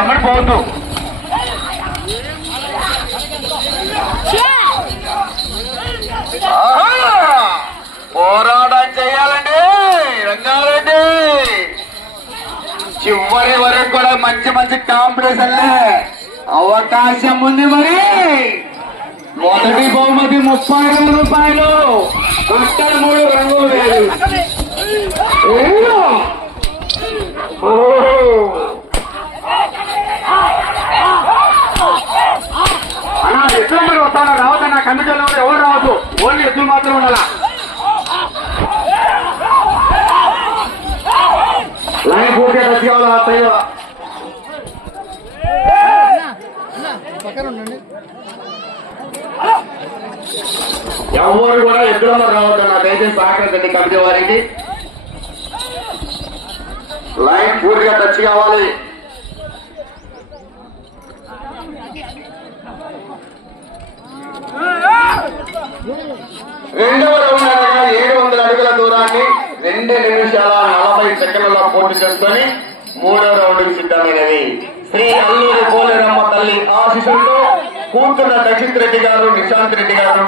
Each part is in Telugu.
మీరు అమ్మడి పోవద్దు పోరాటం చేయాలండి రంగారెడ్డి. చివరి వరకు కూడా మంచి మంచి కాంపిటీషన్ అవకాశం ఉంది మరి. మొదటి బహుమతి ముప్పై వేల రూపాయలు. ఉత్తర మూడు రంగు వేలు ఏయ్యో! ఓహో! అన్నా ఎద్దులు మరి వస్తాను రావద్దన్న కమిటీలో ఎవరు రావద్దు ఓన్లీ ఎద్దులు మాత్రం ఉండాలా లైన్ పూర్తిగా టచ్ కావాలా అత్తయ్య ఎవరు కూడా యుద్ధంలో రావద్దు నా దయచేసి సహకరించండి కమిటీ వారికి. లైన్ పూర్తిగా టచ్ కావాలి. రెండవ రౌండ్ అనగా ఏడు వందల అడుగుల దూరాన్ని రెండు నిమిషాల నలభై సెకండ్లలో పూర్తి చేసుకొని మూడో రౌండ్ సిద్ధమైనవి శ్రీ అల్లూరి పోలేరమ్మ తల్లి ఆశిషులతో కూతున్న దక్షిత్ రెడ్డి గారు నిశాంత్ రెడ్డి గారు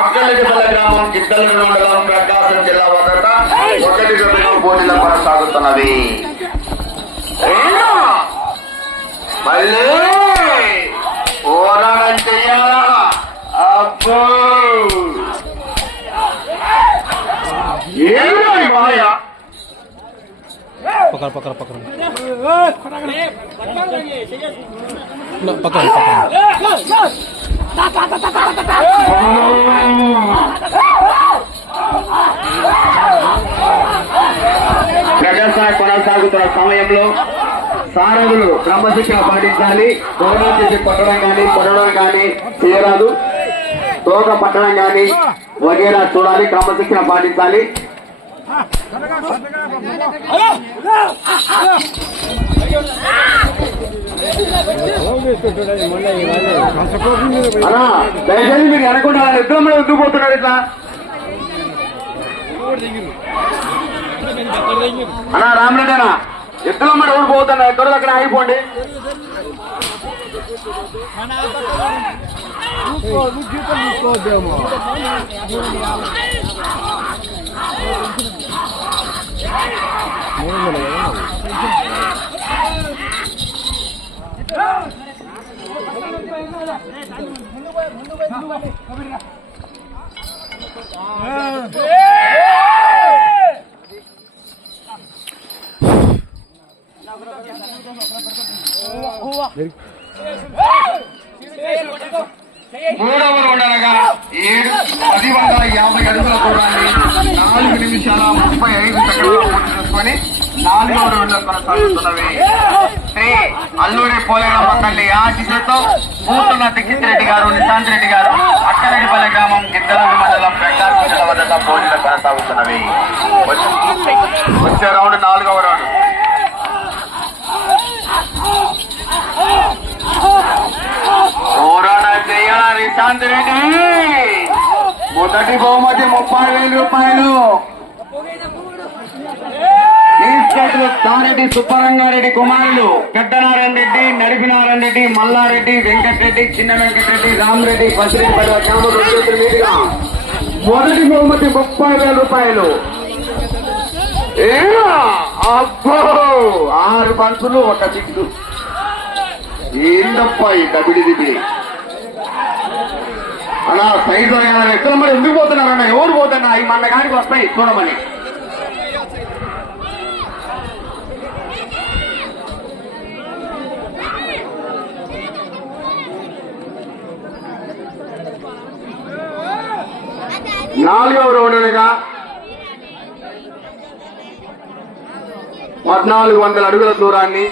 అక్కడిపల్లి గ్రామం గిద్దల మండలం ప్రకాశం జిల్లా వద్ద ఒకటి రెండు పోటీలో కొనసాగుతున్నది రెండో. మళ్ళీ పోరాటం చెయ్యాలా అబ్బో! ఏమిటో పక్కన పక్కన పక్కన. పక్కన. ప్రదర్శన కొనసాగుతున్న సమయంలో సారథులు క్రమశిక్షణ పాటించాలి. దోగా చేసి కొట్టడం కానీ కొట్టడం కానీ చేయరాదు. దోగ పట్టడం కానీ వగేరా చూడాలి క్రమశిక్షణ పాటించాలి. దయచేసి మీరు అనుకుంటా ఇద్దరు కూడా వద్దుపోతున్నారు ఇట్లా. అన్నా రామరెడ్డి అన్న ఎద్దులో మరి ఎవరు పోతున్నా ఎక్కడో అక్కడ ఆగిపోండి. చూసుకో మూడవ ఏడు పది వందల యాభై అడుగుల దూరాన్ని నాలుగు నిమిషాల ముప్పై ఐదు సెకండ్లలో పూర్తి చేసుకొని నాలుగవ రౌండ్ కొనసాగుతున్నవి. శ్రీ అల్లూరి పోలేరమ్మ తల్లి ఆశీస్సులతో పూతున్న దిక్కిత్ రెడ్డి గారు నిశాంత్ రెడ్డి గారు అక్కరెడ్డిపల్లి గ్రామం గిద్దల మండలం ప్రకాశం వద్ద పోటీలు కొనసాగుతున్నవి వచ్చే రౌండ్ నాలుగవ రౌండ్ పోరాటం చేయాలి శాంతి రెడ్డి మొదటి బహుమతి ముప్పై వేల రూపాయలు తీసుకెట్లు రెడ్డి సుబ్బరంగారెడ్డి కుమారులు పెద్దనారాయణ రెడ్డి నడిపినారాయణ రెడ్డి మల్లారెడ్డి వెంకటరెడ్డి చిన్న వెంకటరెడ్డి రామరెడ్డి బసిరెడ్డి మొదటి బహుమతి ముప్పై వేల రూపాయలు. అబ్బో! ఆరు పంచులు ఒక సిక్స్ ఏంటప్ప ఈ దబిడి దిబిడి అలా సైజు ఎక్కడ మరి? ఎందుకు పోతున్నారన్న? ఎవరు పోతున్నా ఈ మన కాడికి వస్తాయి చూడమని. నాలుగవ రౌండ్ అనగా పద్నాలుగు వందల అడుగుల దూరాన్ని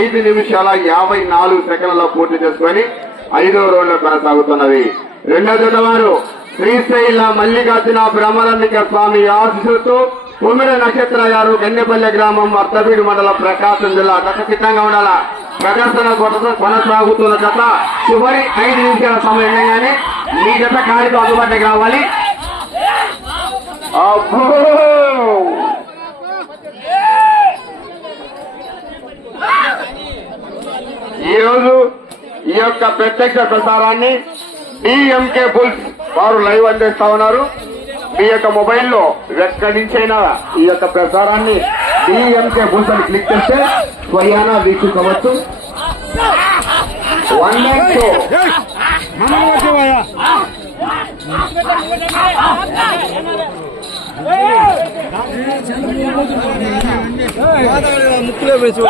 ఐదు నిమిషాల యాభై నాలుగు సెకండ్లలో పూర్తి చేసుకొని ఐదవ రౌండ్లో కొనసాగుతున్నది. రెండో జత వారు శ్రీశైల మల్లికార్జున బ్రహ్మనందిక స్వామి ఆశిస్తూ కుమిర నక్షత్ర గారు గన్నెపల్లె గ్రామం అర్ధబీడు మండలం ప్రకాశం జిల్లా గత ఉండాల? ప్రదర్శన కొనసాగుతున్న జత చివరి ఐదు నిమిషాల సమయం కానీ మీ జత కాలితో అందుబాటులోకి రావాలి. అబ్బో! ఈ రోజు ఈ యొక్క ప్రత్యక్ష ప్రసారాన్ని డిఎంకే బుల్స్ వారు లైవ్ అందిస్తా ఉన్నారు. మీ యొక్క మొబైల్లో ఎక్కడి నుంచైనా ఈ యొక్క ప్రసారాన్ని డిఎంకే బుల్స్ అని క్లిక్ చేస్తే స్వయానా వీక్షించవచ్చు. వన్ అండ్ టూ ముక్కులే వేసి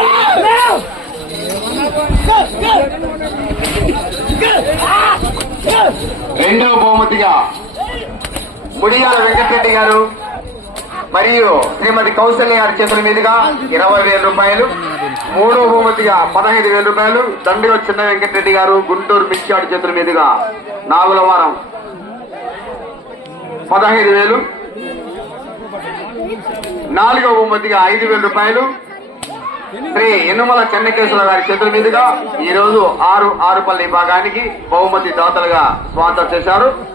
రెండవ బహుమతిగా ముడియాల వెంకటరెడ్డి గారు మరియు శ్రీమతి కౌశల్య గారి చేతుల మీదుగా ఇరవై వేల రూపాయలు. మూడవ బహుమతిగా పదహైదు వేల రూపాయలు. దండిగా చిన్న వెంకటరెడ్డి గారు గుంటూరు మిర్చాడు చేతుల మీదుగా నాగుల వారం పదహైదు వేలు. నాలుగవ బహుమతిగా ఐదు వేల రూపాయలు. శ్రీ ఎన్నుమల చెన్నకేశ్వర గారి చేతుల మీదుగా ఈ రోజు ఆరు ఆరుపల్లి విభాగానికి బహుమతి దాతలుగా స్వాగతం చేశారు.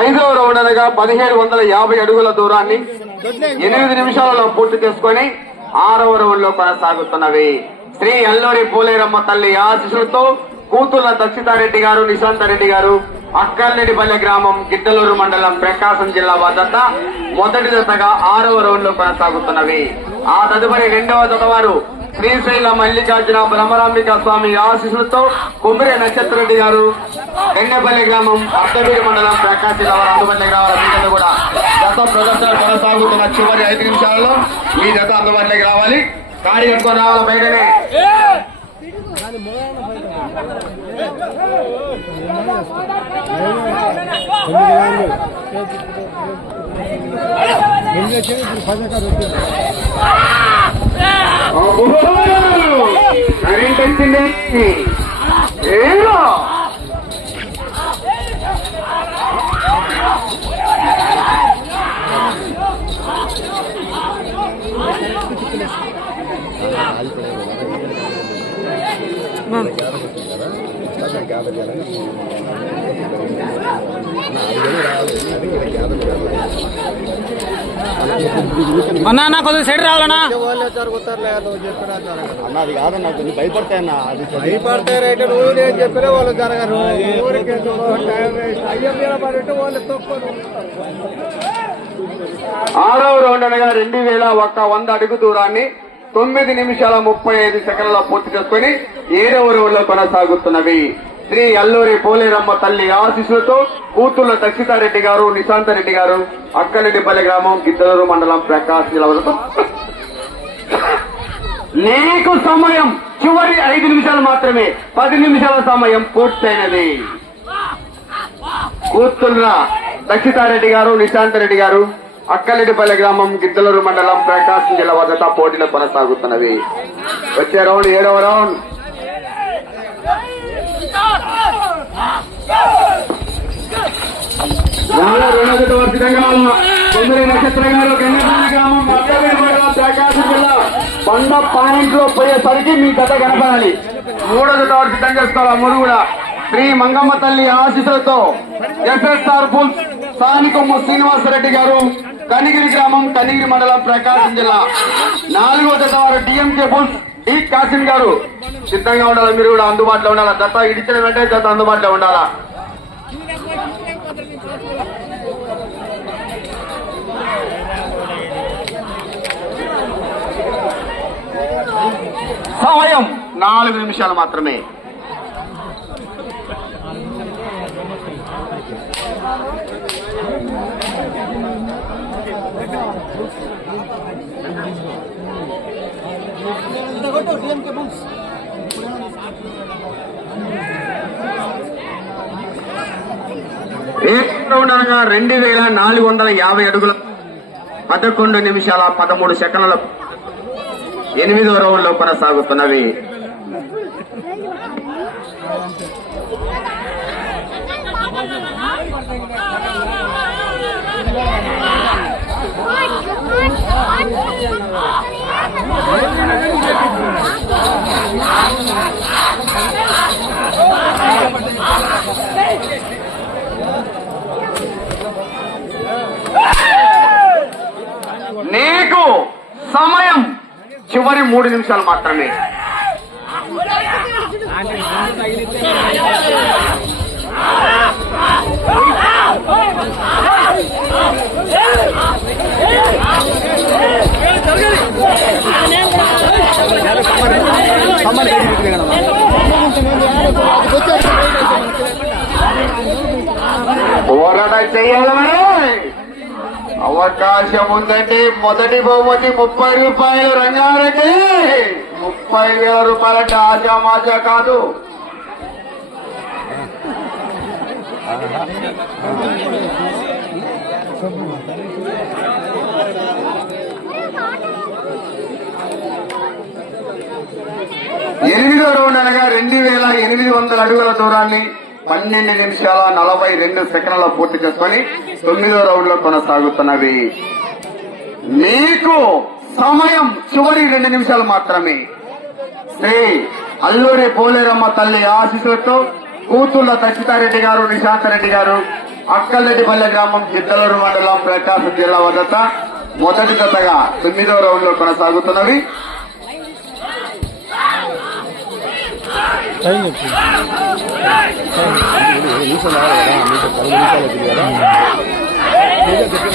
ఐదవ రౌండ్ అనగా పదిహేడు వందల యాభై అడుగుల దూరాన్ని ఎనిమిది నిమిషాలలో పూర్తి చేసుకొని ఆరవ రౌండ్లో కొనసాగుతున్నవి. శ్రీ అల్లూరి పోలేరమ్మ తల్లి ఆశీస్సులతో కూతుళ్ళ దక్షితారెడ్డి గారు నిశాంతారెడ్డి గారు అక్కర్లెడిపల్లె గ్రామం గిద్దలూరు మండలం ప్రకాశం జిల్లా వద్ద మొదటి జతగా ఆరవ రౌండ్లో కొనసాగుతున్నవి. ఆ తదుపరి రెండవ జత వారు శ్రీశైల మల్లికార్జున బ్రహ్మరాంబిక స్వామి ఆశీస్సులతో నక్షత్ర నక్షత్రరెడ్డి గారు గంగపల్లి గ్రామం అర్ధవీడి మండలం ప్రకాశ్ జిల్లా వారు రావాలి కూడా గత ప్రదర్శన కొనసాగుతున్న చివరి ఐదు నిమిషాలలో ఈ గత అందుబాటులోకి రావాలి. కాడి కట్టుకొని రావాలి బయటనే. కరెంట్ వచ్చింది ఏదో అన్నా అన్న కొద్దిగా సైడ్ రావాలన్నా. అన్న అది కాదన్న కొంచెం భయపడతాయన్న అది భయపడతాయి రైట్ నువ్వు నేను చెప్పిన వాళ్ళు జరగరు. ఆరవ రౌండ్ అనగా రెండు వేల ఒక్క వంద అడుగు దూరాన్ని తొమ్మిది నిమిషాల ముప్పై ఐదు సెకండ్ల పూర్తి చేసుకుని ఏడవ రౌండ్లో కొనసాగుతున్నవి. శ్రీ అల్లూరి పోలేరమ్మ తల్లి ఆశీస్సులతో కూతుళ్ళ దక్షితారెడ్డి గారు నిశాంతరెడ్డి గారు అక్కలెడ్డిపల్లి గ్రామం గిద్దలూరు మండలం ప్రకాశ్ జిల్లా నీకు సమయం చివరి ఐదు నిమిషాలు మాత్రమే. పది నిమిషాల సమయం పూర్తయినది. కూతుళ్ళ దక్షితారెడ్డి గారు నిశాంతరెడ్డి గారు అక్కలెడ్డిపల్లి గ్రామం గిద్దలూరు మండలం ప్రకాశం జిల్లా వద్ద పోటీలు కొనసాగుతున్నవి. వచ్చే రౌండ్ ఏడవ రౌండ్ రెండవ జత తొమ్మిది నక్షత్ర గారు గంగపల్లి గ్రామం ప్రకాశం జిల్లా బండ పాయింట్లో పోయేసరికి మీ కథ కనపడాలి. మూడో జత వారు సిద్ధం కూడా. శ్రీ మంగమ్మ తల్లి ఆశీస్సులతో ఎస్ఎస్ఆర్ పుల్స్ స్థానికము శ్రీనివాసరెడ్డి గారు కనిగిరి గ్రామం కనిగిరి మండలం ప్రకాశం జిల్లా. నాలుగో దశ వారు డిఎంకే పుల్స్ ఈ కాసిం గారు సిద్ధంగా ఉండాలి? మీరు కూడా అందుబాటులో ఉండాలా? దత్త ఇడిచిన వెంటనే జత అందుబాటులో ఉండాలా? సమయం నాలుగు నిమిషాలు మాత్రమే. రౌండ్ అనగా రెండు వేల నాలుగు వందల యాభై అడుగుల పదకొండు నిమిషాల పదమూడు సెకండ్ల ఎనిమిదో రౌండ్లో కొనసాగుతున్నవి మూడు నిమిషాలు మాత్రమే. పోరాట చేయాలని అవకాశం ఉందంటే మొదటి బహుమతి ముప్పై రూపాయలు రంగారెడ్డి. ముప్పై వేల రూపాయలంటే ఆజామాజా కాదు. ఎనిమిదో రౌండ్ అనగా రెండు వేల ఎనిమిది వందల అడుగుల దూరాన్ని పన్నెండు నిమిషాల నలభై రెండు సెకండ్ల పూర్తి చేసుకొని తొమ్మిదో రౌండ్లో కొనసాగుతున్నవి మీకు సమయం చివరి రెండు నిమిషాలు మాత్రమే. శ్రీ అల్లూరి పోలేరమ్మ తల్లి ఆశీస్సులతో కూతుళ్ళ దక్షితారెడ్డి గారు నిశాంతరెడ్డి గారు అక్కలరెడ్డిపల్లె గ్రామం చిత్తలూరు మండలం ప్రకాశం జిల్లా వద్ద మొదటి జతగా తొమ్మిదో రౌండ్లో కొనసాగుతున్నవి. టైం రావాలి కదా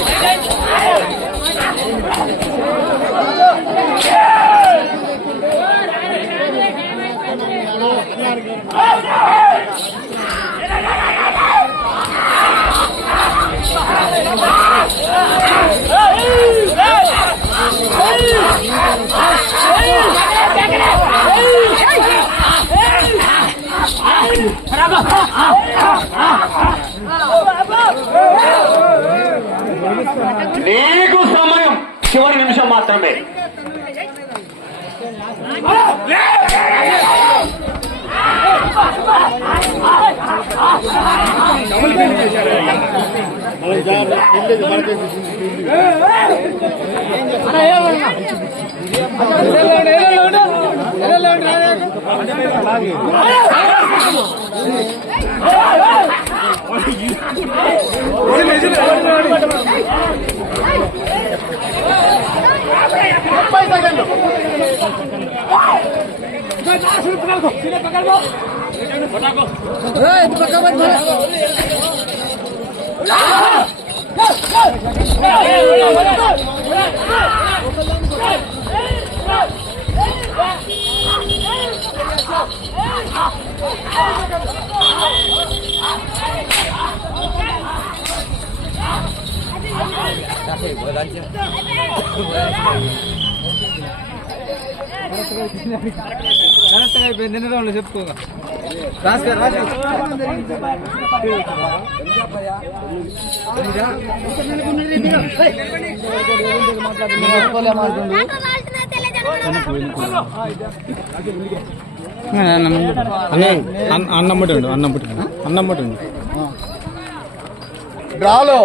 మాత్రమే కరెక్ట్గా అయిపోయింది ఎన్ని చెప్పుకోగా రాసుకో అన్నం పుట్టిండు అన్నం పుట్టిండు అన్నం పుట్టిండు డ్రాలో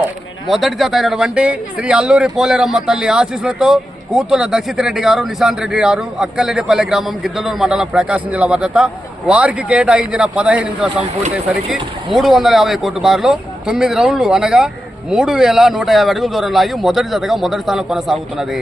మొదటి జత అయినటువంటి శ్రీ అల్లూరి పోలేరమ్మ తల్లి ఆశీస్సులతో కూతుల దక్షిత్ రెడ్డి గారు నిశాంత్ రెడ్డి గారు అక్కలెడ్డిపల్లె గ్రామం గిద్దలూరు మండలం ప్రకాశం జిల్లా భద్రత వారికి కేటాయించిన పదహైదు నిమిషాల సమయం మూడు వందల యాభై కోట్ల బార్లో తొమ్మిది రౌండ్లు అనగా మూడు వేల నూట యాభై అడుగుల దూరం లాగి మొదటి జతగా మొదటి స్థానంలో కొనసాగుతున్నది.